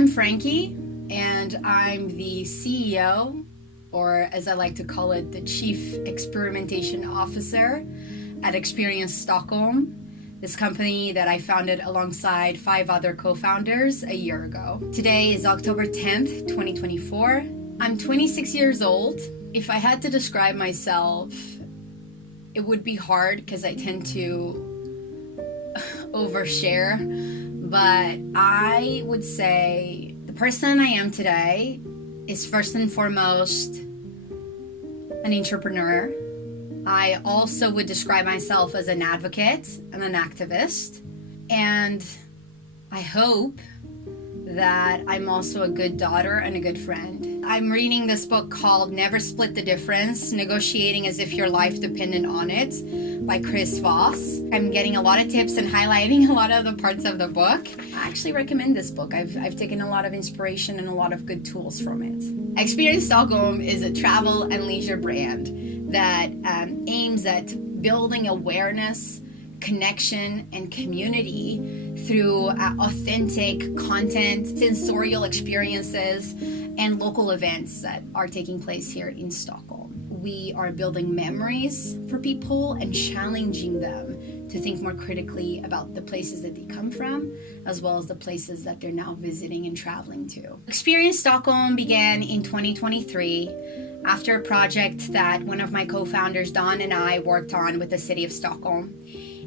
I'm Frankie, and I'm the CEO, or as I like to call it, the Chief Experimentation Officer at XperienceSthlm, this company that I founded alongside 5 other co-founders a year ago. Today is October 10th, 2024. I'm 26 years old. If I had to describe myself, it would be hard because I tend to overshare, but I would say the person I am today is first and foremost an entrepreneur. I also would describe myself as an advocate and an activist, and I hope that I'm also a good daughter and a good friend. I'm reading this book called Never Split the Difference, Negotiating as If Your Life Depended on It by Chris Voss. I'm getting a lot of tips and highlighting a lot of the parts of the book. I actually recommend this book. I've taken a lot of inspiration and a lot of good tools from it. Experience Stockholm is a travel and leisure brand that aims at building awareness, connection, and community through authentic content, sensorial experiences, and local events that are taking place here in Stockholm. We are building memories for people and challenging them to think more critically about the places that they come from, as well as the places that they're now visiting and traveling to. Experience Stockholm began in 2023 after a project that one of my co-founders, Don, and I worked on with the city of Stockholm.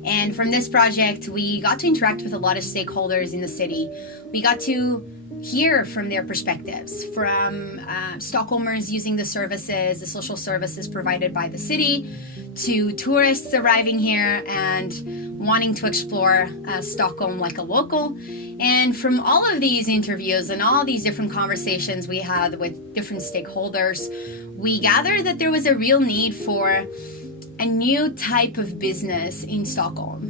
And from this project, we got to interact with a lot of stakeholders in the city. We got to hear from their perspectives, from Stockholmers using the services, the social services provided by the city, to tourists arriving here and wanting to explore Stockholm like a local. And from all of these interviews and all these different conversations we had with different stakeholders, we gathered that there was a real need for a new type of business in Stockholm.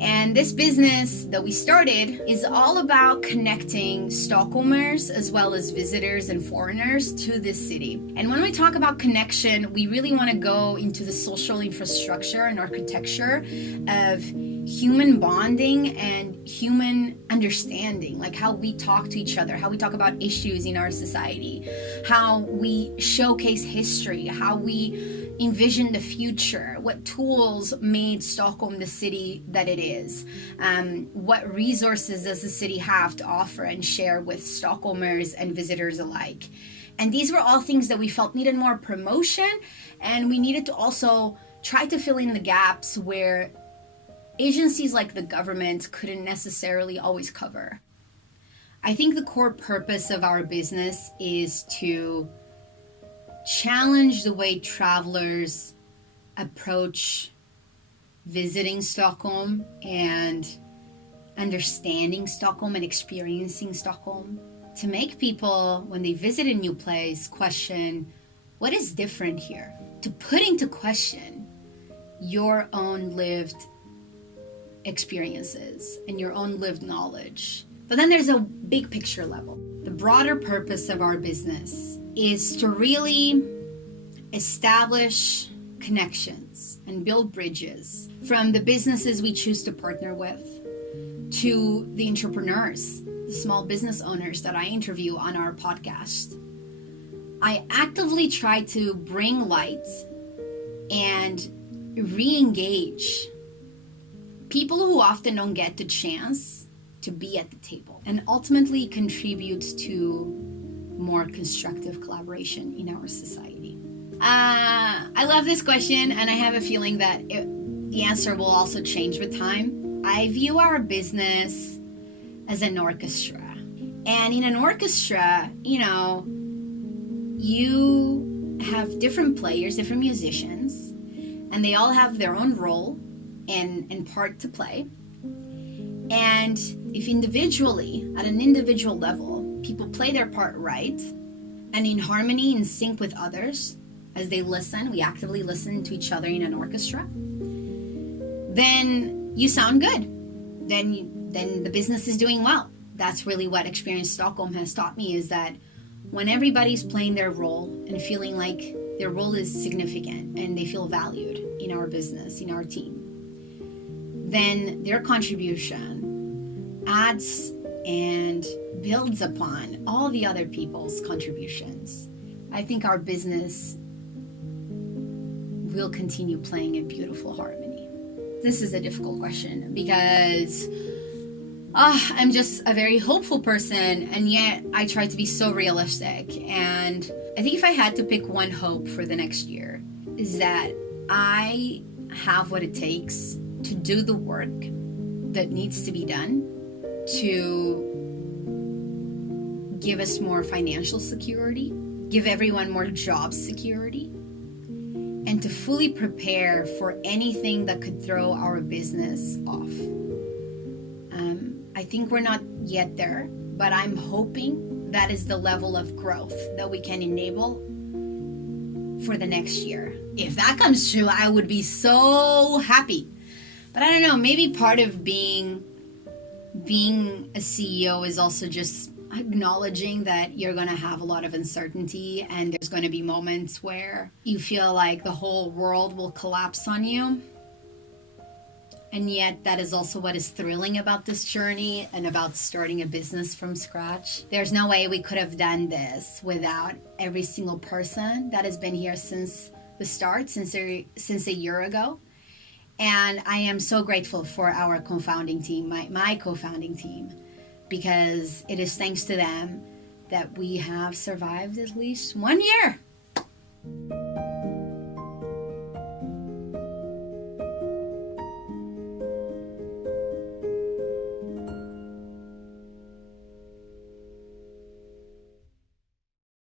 And this business that we started is all about connecting Stockholmers as well as visitors and foreigners to this city. And when we talk about connection, we really want to go into the social infrastructure and architecture of human bonding and human understanding, like how we talk to each other, how we talk about issues in our society, how we showcase history, how we envision the future, what tools made Stockholm the city that it is, what resources does the city have to offer and share with Stockholmers and visitors alike. And these were all things that we felt needed more promotion, and we needed to also try to fill in the gaps where agencies like the government couldn't necessarily always cover. I think the core purpose of our business is to challenge the way travelers approach visiting Stockholm and understanding Stockholm and experiencing Stockholm, to make people, when they visit a new place, question what is different here, to put into question your own lived experiences and your own lived knowledge. But then there's a big picture level. The broader purpose of our business is to really establish connections and build bridges from the businesses we choose to partner with to the entrepreneurs, the small business owners that I interview on our podcast. I actively try to bring light and re-engage people who often don't get the chance to be at the table, and ultimately contribute to more constructive collaboration in our society. I love this question, and I have a feeling that the answer will also change with time. I view our business as an orchestra. And in an orchestra, you have different players, different musicians, and they all have their own role and part to play. And if individually, at an individual level, people play their part right and in harmony, in sync with others, as they listen, we actively listen to each other in an orchestra, then you sound good. Then the business is doing well. That's really what Experience Stockholm has taught me, is that when everybody's playing their role and feeling like their role is significant and they feel valued in our business, in our team, then their contribution adds and builds upon all the other people's contributions, I think our business will continue playing in beautiful harmony. This is a difficult question because I'm just a very hopeful person, and yet I try to be so realistic. And I think if I had to pick one hope for the next year, is that I have what it takes to do the work that needs to be done to give us more financial security, give everyone more job security, and to fully prepare for anything that could throw our business off. I think we're not yet there, but I'm hoping that is the level of growth that we can enable for the next year. If that comes true, I would be so happy. But I don't know, maybe part of being a CEO is also just acknowledging that you're going to have a lot of uncertainty, and there's going to be moments where you feel like the whole world will collapse on you. And yet that is also what is thrilling about this journey and about starting a business from scratch. There's no way we could have done this without every single person that has been here since the start, since a year ago. And I am so grateful for our co-founding team, my co-founding team, because it is thanks to them that we have survived at least 1 year.